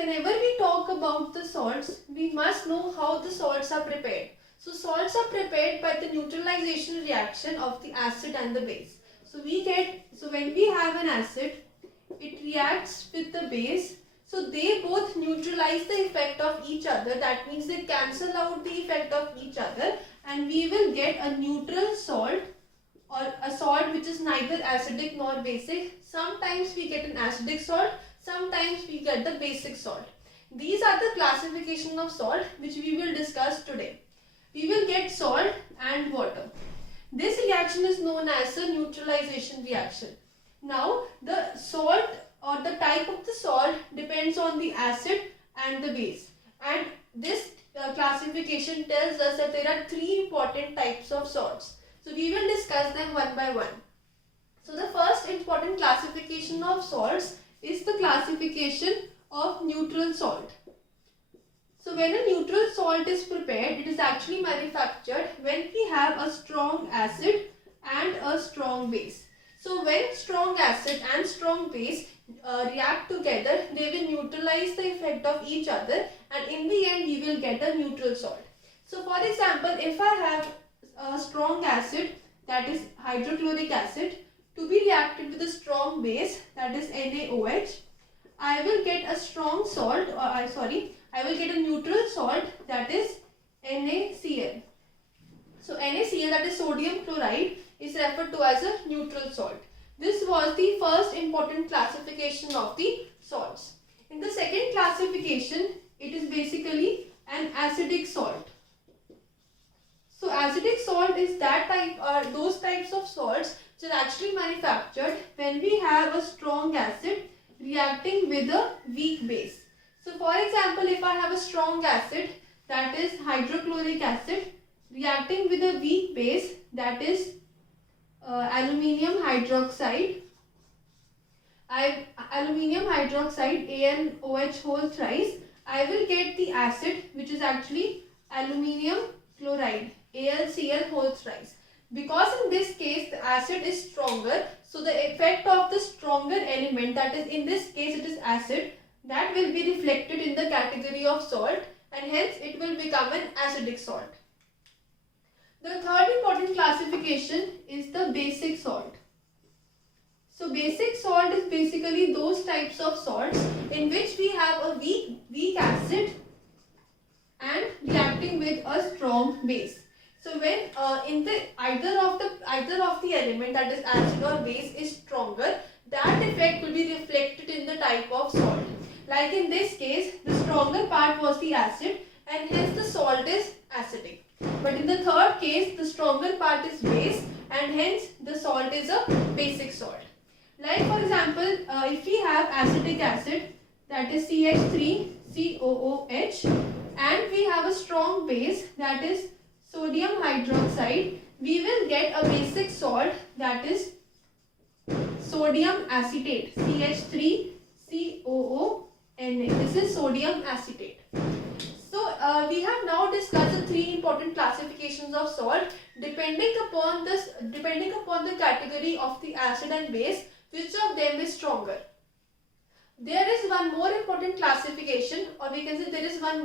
whenever we talk about the salts, we must know how the salts are prepared. So salts are prepared by the neutralization reaction of the acid and the base. So when we have an acid, it reacts with the base. So they both neutralize the effect of each other. That means they cancel out the effect of each other, and we will get a neutral salt, or a salt which is neither acidic nor basic. Sometimes we get an acidic salt, sometimes we get the basic salt. These are the classification of salt which we will discuss today. We will get salt and water. This reaction is known as a neutralization reaction. Now the salt or the type of the salt depends on the acid and the base, and this classification tells us that there are three important types of salts. So we will discuss them one by one. So the first important classification of salts is the classification of neutral salt. So when a neutral salt is prepared, it is actually manufactured when we have a strong acid and a strong base. So when strong acid and strong base react together, they will neutralize the effect of each other, and in the end we will get a neutral salt. So for example, if I have a strong acid, that is hydrochloric acid, to be reacted with a strong base, that is NaOH, I will get a strong salt, I will get a neutral salt, that is NaCl. So NaCl, that is sodium chloride, is referred to as a neutral salt. This was the first important classification of the salts. In the second classification, it is basically an acidic salt. So acidic salt is those types of salts which are actually manufactured when we have a strong acid reacting with a weak base. So for example, if I have a strong acid, that is hydrochloric acid, reacting with a weak base, that is aluminium hydroxide, ANOH whole thrice, I will get the acid which is actually aluminium chloride, AlCl whole thrice. Because in this case the acid is stronger, so the effect of the stronger element, that is in this case it is acid, that will be reflected in the category of salt, and hence it will become an acidic salt. The third important classification is the basic salt. So basic salt is basically those types of salts in which we have a weak acid and reacting with a strong base. So when either of the element, that is acid or base, is stronger, that effect will be reflected in the type of salt. Like in this case, the stronger part was the acid, and hence the salt is acidic. But in the third case, the stronger part is base, and hence the salt is a basic salt. Like for example, if we have acetic acid, that is CH3COOH, and we have a strong base, that is sodium hydroxide, we will get a basic salt, that is sodium acetate, CH3COONA. This is sodium acetate. So we have now discussed the three important classifications of salt depending upon the category of the acid and base, which of them is stronger. There is one more important classification, or we can say there is one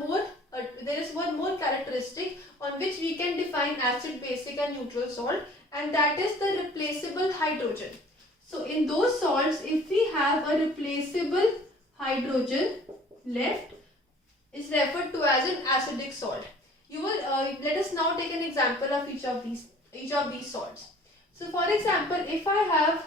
more characteristic on which we can define acid, basic and neutral salt, and that is the replaceable hydrogen. So in those salts, if we have a replaceable hydrogen left, is referred to as an acidic salt. Let us now take an example of each of these salts. So for example, if I have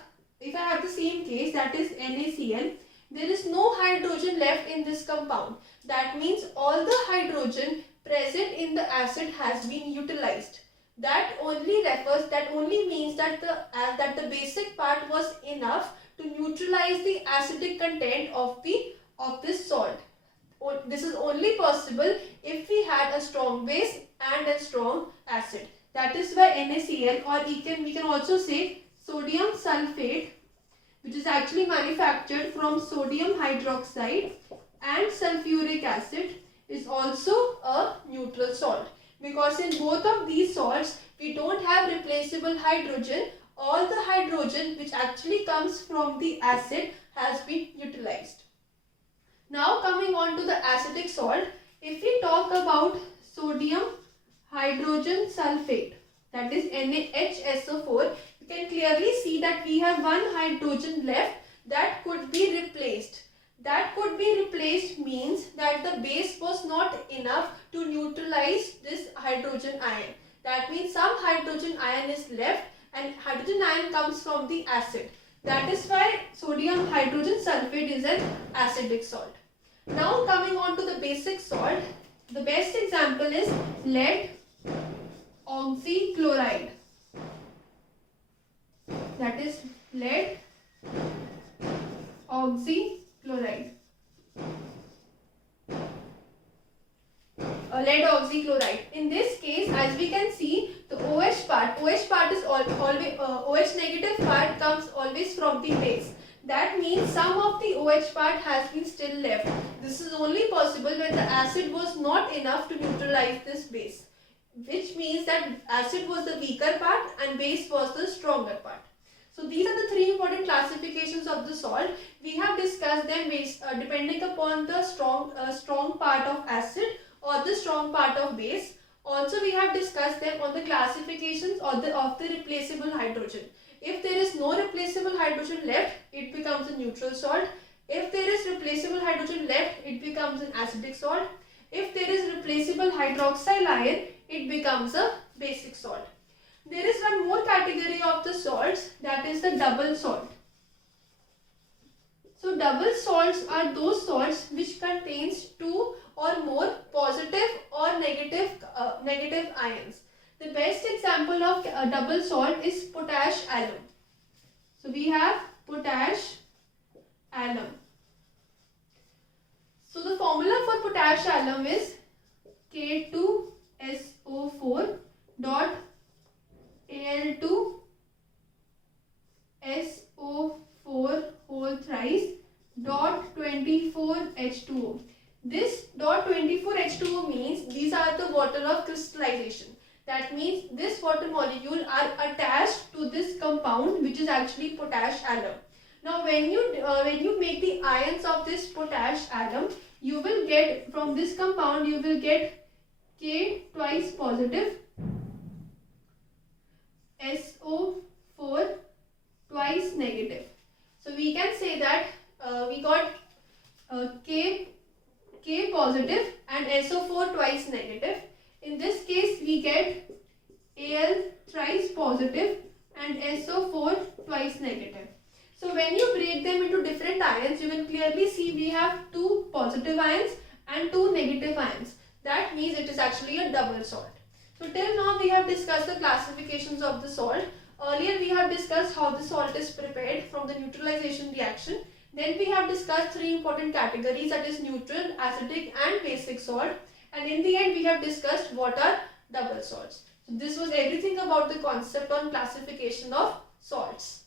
the same case, that is NaCl, there is no hydrogen left in this compound. That means all the hydrogen present in the acid has been utilized. That only means that the basic part was enough to neutralize the acidic content of this salt. This is only possible if we had a strong base and a strong acid. That is why NaCl, or we can also say sodium sulfate, which is actually manufactured from sodium hydroxide and sulfuric acid, is also a neutral salt, because in both of these salts we don't have replaceable hydrogen. All the hydrogen which actually comes from the acid has been utilized. Now coming on to the acidic salt, if we talk about sodium hydrogen sulfate, that is NaHSO4, you can clearly see that we have one hydrogen left that could be replaced. That could be replaced means that the base was not enough to neutralize this hydrogen ion. That means some hydrogen ion is left and hydrogen ion comes from the acid. That is why sodium hydrogen sulfate is an acidic salt. Now coming on to the basic salt, the best example is lead oxychloride. That is lead oxychloride. Lead oxychloride. In this case, as we can see, the OH part is always OH negative part comes always from the base. That means some of the OH part has been still left. This is only possible when the acid was not enough to neutralize this base, which means that acid was the weaker part and base was the stronger part. So these are the three important classifications of the salt. We have discussed them based, depending upon the strong part of acid or the strong part of base. Also, we have discussed them on the classifications of the replaceable hydrogen. If there is no replaceable hydrogen left, it becomes a neutral salt. If there is replaceable hydrogen left, it becomes an acidic salt. If there is replaceable hydroxyl ion, it becomes a basic salt. There is one more category of the salts, that is the double salt. So double salts are those salts which contains two or more positive or negative ions. The best example of double salt is potash alum. So we have potash alum. So the formula for potash alum is K2SO4 dot Al2SO4 whole thrice dot 24H2O. This dot 24H2O means these are the water of crystallization. That means this water molecule are attached to this compound, which is actually potash alum. Now when you make the ions of this potash alum, you will get from this compound you will get K twice positive, SO4 twice negative. So we can say that we got K positive and SO4 twice negative. In this case, we get Al thrice positive and SO4 twice negative. So when you break them into different ions, you will clearly see we have two positive ions and two negative ions. That means it is actually a double salt. So till now we have discussed the classifications of the salt. Earlier we have discussed how the salt is prepared from the neutralization reaction. Then we have discussed three important categories, that is neutral, acidic and basic salt. And in the end we have discussed what are double salts. So this was everything about the concept on classification of salts.